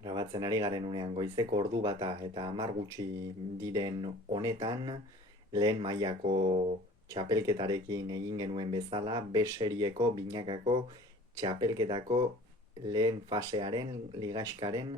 Grabatzen ari garen unean goizeko ordu bata eta 10 gutxi diren honetan lehen mailako txapelketarekin egin genuen bezala B serieko binakako txapelketako lehen fasearen ligaxkaren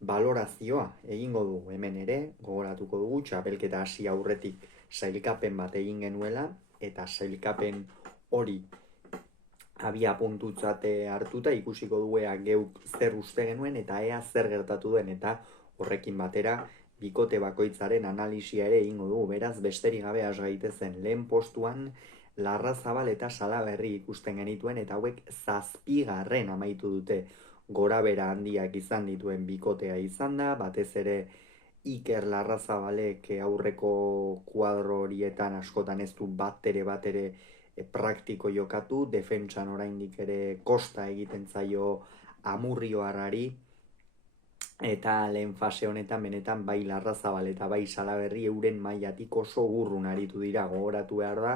balorazioa egingo dugu hemen ere, gogoratuko dugu txapelketa hasi aurretik sailkapen bat egin genuela eta sailkapen hori abia puntutzat hartuta ikusiko dugu ea geuk zer uste genuen eta ea zer gertatu den eta horrekin batera bikote bakoitzaren analisia ere egingo dugu. Beraz, besterik gabe has gaitezen lehen postuan Larrazabal eta Salaberri ikusten genituen eta hauek 7. amaitu dute. Gorabera handiak izan dituen bikotea izan da, batez ere Iker Larrazabalek aurreko kuadro horietan askotan ez du bat ere praktiko jokatu, defentsan oraindik ere kosta egiten zaio Amurrioarrari, eta lehen fase honetan benetan bai Larrazabal eta bai Salaberri euren mailatik oso urrun aritu dira. Gogoratu behar da,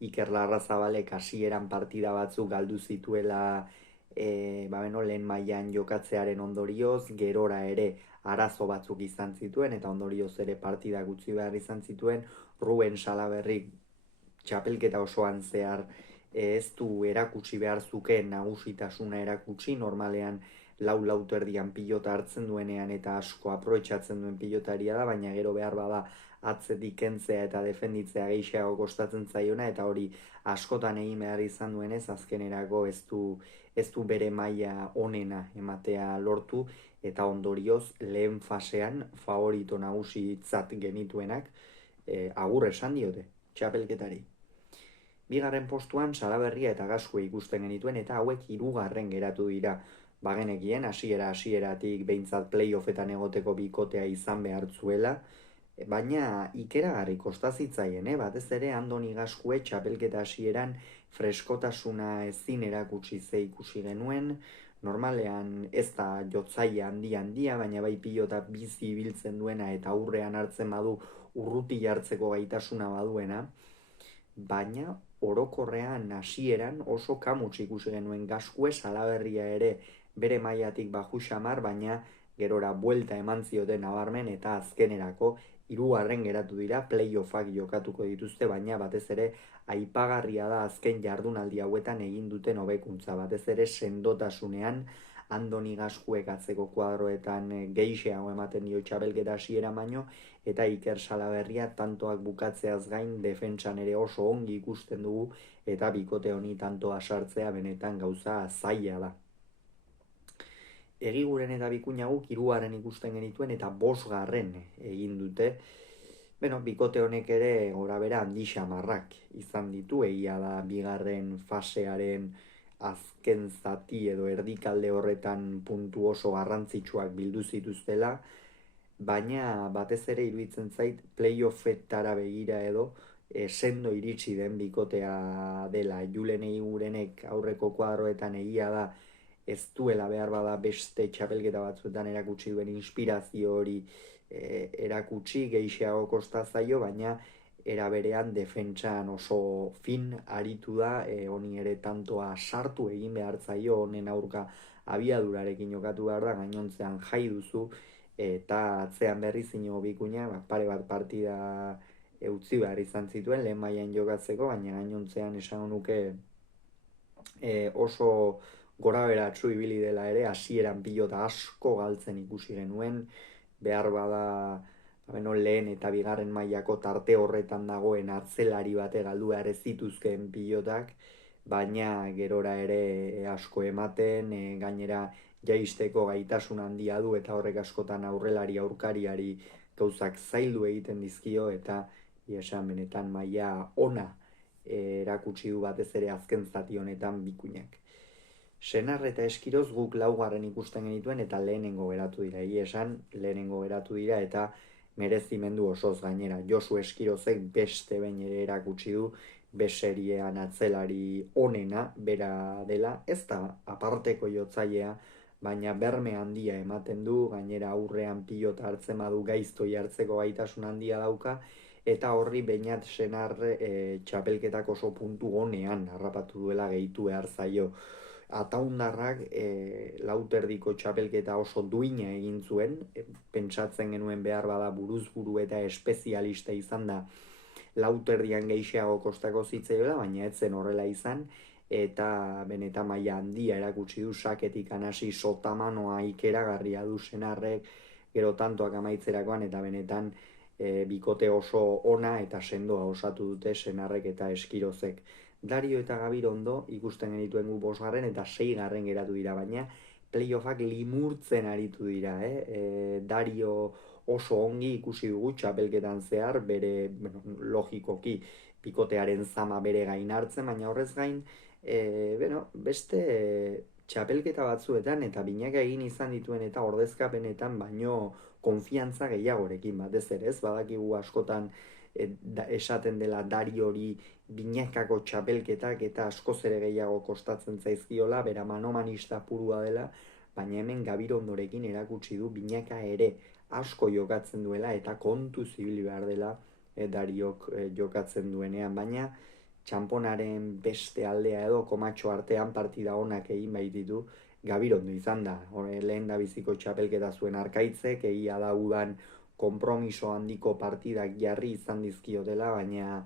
Iker Larrazabalek hasieran partida batzuk galdu zituela lehen mailan jokatzearen ondorioz, gerora ere arazo batzuk izan zituen eta ondorioz ere partida gutxi behar izan zituen. Ruben Salaberri txapelketa osoan zehar ez du erakutsi behar zukeen nagusitasuna erakutsi, normalean lau terdian pilota hartzen duenean eta asko aprobetxatzen duen pilotaria da, baina gero behar bada atzetik kentzea eta defenditzea gehiago kostatzen zaiona, eta hori askotan egin behar izan duenez azkenerako ez du bere maila onena ematea lortu, eta ondorioz lehen fasean favorito nagusitzat genituenak agur esan diote txapelketari. Bigarren postuan Salaberria eta Gascue ikusten genituen eta hauek 3. geratu dira. Bagenekien hasieratik behintzat playoffetan egoteko bikotea izan behar zuela, baina ikeragarri kosta zitzaien, batez ere Andoni Gascue txapelketa hasieran freskotasuna ezin erakutsi ze ikusi genuen, normalean ez da jotzaile handia, baina bai pilota bizi ibiltzen duena eta aurrean hartzen badu urruti hartzeko gaitasuna baduena, baina orokorrean hasieran oso kamuts ikusi genuen Gascue. Salaberria ere bere mailatik baju xamar, baina gerora buelta eman zioten nabarmen eta azkenerako 3. geratu dira. Playoffak jokatuko dituzte, baina batez ere aipagarria da azken jardunaldi hauetan egin duten hobekuntza, batez ere sendotasunean. Andoni Gascuek atzeko kuadroetan gehiago ematen dio txapelketa hasiera baino, eta Iker Salaberria tantoak bukatzeaz gain defentsan ere oso ongi ikusten dugu, eta bikote honi tantoa sartzea benetan gauza zaila da. Egiguren eta Bikuña guk 3. ikusten genituen eta 5. egin dute. Bikote honek ere gorabera handi xamarrak izan ditu, egia da bigarren fasearen azken zati edo erdikalde horretan puntu oso garrantzitsuak bildu zituztela, baina batez ere iruditzen zait playoffetara begira edo sendo iritsi den bikotea dela. Julen Egigurenek aurreko kuadroetan egia da ez duela behar bada beste txapelketa batzuetan erakutsi duen inspirazio hori erakutsi, gehiago kosta zaio, baina era berean defentsan oso fin aritu da, honi ere tantoa sartu egin behar zaio, honen aurka abiadurarekin jokatu behar da, gainontzean jai duzu, eta atzean berri zinio Bikuña, pare bat partida utzi behar izan zituen lehen mailan jokatzeko, baina gainontzean esan nuke oso gora beratzu ibili dela ere, hasieran pilota asko galtzen ikusi genuen, behar bada lehen eta bigarren mailako tarte horretan dagoen atzelari bate galdu behar ez zituzkeen pilotak, baina gerora ere asko ematen, gainera jaisteko gaitasun handia du eta horrek askotan aurrelari aurkariari gauzak zaildu egiten dizkio, eta esan benetan maila ona erakutsi du batez ere azken zati honetan Bikuñak. Senar eta Eskiroz guk 4. ikusten genituen eta lehenengo geratu dira. Esan lehenengo geratu dira eta merezimendu osoz gainera. Josu Eskirozek beste behin ere erakutsi du beseriean atzelari onena bera dela. Ez da aparteko jotzailea, baina berme handia ematen du, gainera aurrean pilota hartzen badu gaiztoi hartzeko gaitasun handia dauka, eta horri Beñat Senar txapelketak oso puntu honean harrapatu duela gehitu behar zaio. Ataundarrak lauterdiko txapelketa oso duina egin zuen, pentsatzen genuen behar bada buruz-buru eta espezialista izan da lauterdian gehiago kostako zitzaiola, baina ez zen horrela izan, eta benetan maila handia erakutsi du saketik anasi sotamanoa ikeragarria du Senarrek, gero tantoak amaitzerakoan, eta benetan bikote oso ona eta sendoa osatu dute Senarrek eta Eskirozek. Dario eta Gabirondo ikusten genituen gu 5. eta 6. geratu dira, baina playoffak limurtzen aritu dira. Dario oso ongi ikusi dugu txapelketan zehar, bere, bueno, logikoki bikotearen zama bere gain hartzen, baina horrez gain, beste txapelketa batzuetan eta binaka egin izan dituen eta ordezkapenetan baino konfiantza gehiagorekin batez ere, ez? Badakigu askotan esaten dela Dario hori binakako txapelketak eta askoz ere gehiago kostatzen zaizkiola, bera manomanista purua dela, baina hemen Gabirondorekin erakutsi du binaka ere asko jokatzen duela eta kontu zibili behar dela Dariok jokatzen duenean, baina txamponaren beste aldea edo komatxo artean partida onak egin baititu Gabirondo izan da. Lehen da biziko txapelketa zuen Arkaitzek, egia da udan konpromiso handiko partidak jarri izan dizkiotela, baina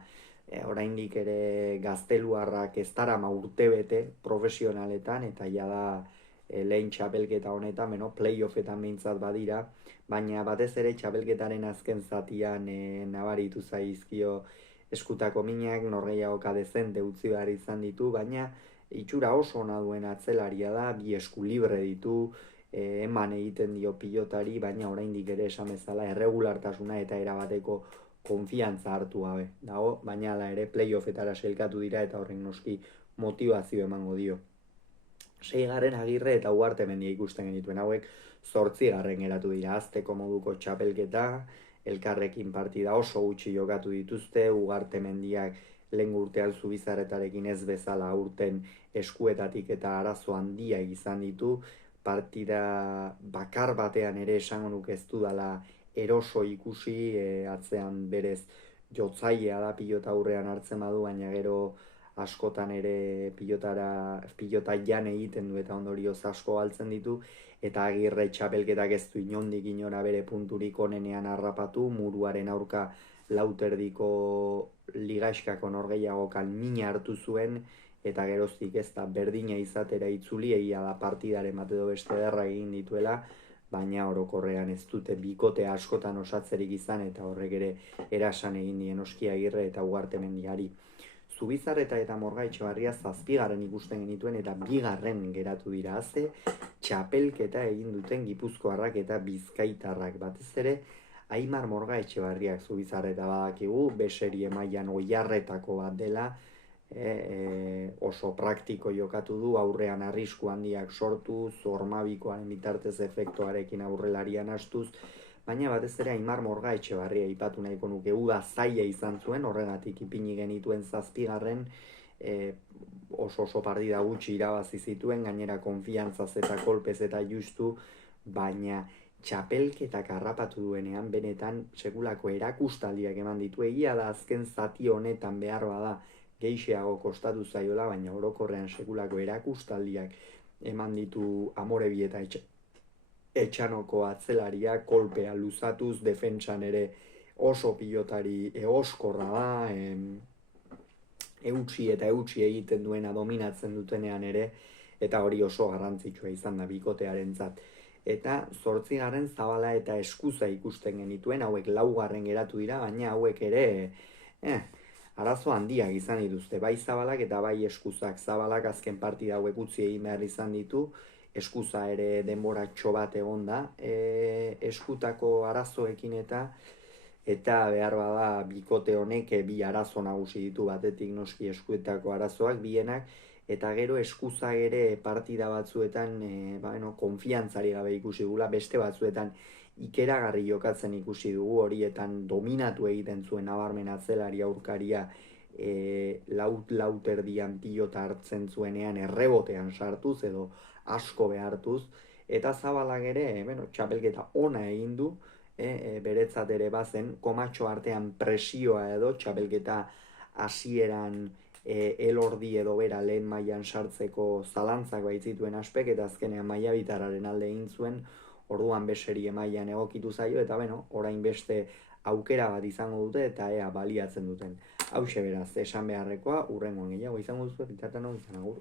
oraindik ere gazteluarrak ez darama urtebete profesionaletan, eta ja da lehen txapelketa honetan, playoffetan behintzat badira, baina batez ere txapelketaren azken zatian nabaritu zaizkio eskutako minak, norgehiagoka dezente utzi behar izan ditu, baina itxura oso ona duen atzelaria da, bi esku libre ditu, eman egiten dio pilotari, baina oraindik ere esan bezala erregulartasuna eta erabateko konfiantza hartu gabe dago, baina hala ere playoffetara sailkatu dira eta horren noski motivazio emango dio. 6. Agirre eta Ugartemendia ikusten genituen, hauek 8. geratu dira, azteko moduko txapelketa, elkarrekin partida oso gutxi jokatu dituzte, Ugartemendiak lehen urtean Zubizarretarekin ez bezala urten eskuetatik eta arazo handia izan ditu, partida bakar batean ere esango nuke ez dudala eroso ikusi, atzean berez jotzailea da pilota aurrean hartzen badu, baina gero askotan ere pilota jan egiten du eta ondorioz asko galtzen ditu, eta Agirre txapelketak ez du inondik inora bere punturik onenean harrapatu, muruaren aurka lauterdiko ligaiskako norgehiagokan mina hartu zuen, eta geroztik ez da berdina izatera itzuli, egia da partidaren bat edo beste derra egin dituela, baina orokorrean ez dute bikote askotan osatzerik izan, eta horrek ere erasan egin dien Oski Agirre eta Ugartemendiari. Zubizarreta eta Morgaitxoarria 7. ikusten genituen eta 2. geratu dira, azte txapelketa egin duten Gipuzkoarrak eta Bizkaitarrak, batez ere Aimar Morgaitxoarriak Zubizarreta badakigu, beserie mailan oiarretako bat dela, oso praktiko jokatu du, aurrean arrisku handiak sortu, zormabikoaren bitartez efektuarekin aurrelarian astuz, baina batez ere Aimar Morgaitxoarria aipatu nahiko nuke, uda zaila izan zuen, horregatik ipini genituen 7. Oso partida gutxi irabazi zituen, gainera konfiantzaz eta kolpez eta justu, baina txapelketak harrapatu duenean benetan sekulako erakustaldiak eman ditu, egia da azken zati honetan behar bada gehixeago kostatu zaiola, baina orokorrean sekulako erakustaldiak eman ditu Amorebi eta Etxanoko atzelaria, kolpea luzatuz, defentsan ere oso pilotari eoskorra da, eutsi egiten duena dominatzen dutenean ere, eta hori oso garrantzitsua izan da bikotearentzat. Eta 8. Zabala eta Eskuza ikusten genituen, hauek 4. geratu dira, baina hauek ere arazo handiak izan dituzte, bai Zabalak eta bai Eskuzak. Zabalak azken partida hauek utzi egin behar izan ditu, Eskuza ere denboratxo bat egon da, Eskutako arazoekin eta behar bada bikote honek bi arazo nagusi ditu, batetik noski Eskuetako arazoak bienak, eta gero Eskuza ere partida batzuetan konfiantzari gabe ikusi gula, beste batzuetan ikeragarri jokatzen ikusi dugu, horietan dominatu egiten zuen nabarmen atzelari aurkaria, lauterdian pilota hartzen zuenean errebotean sartuz edo asko behartuz, eta Zabalak ere txapelketa ona egin du, beretzat ere bazen komatxo artean presioa edo txapelketa hasieran Elordi edo bera lehen mailan sartzeko zalantzak baitzituen aspek, eta azkenean maila bitarraren alde egin zuen, orduan beserie mailan egokitu zaio, eta beno, orain beste aukera bat izango dute, eta ea baliatzen duten. Hauxe beraz, esan beharrekoa, hurrengoan gehiago izango duzu, bitartean hon izan agur.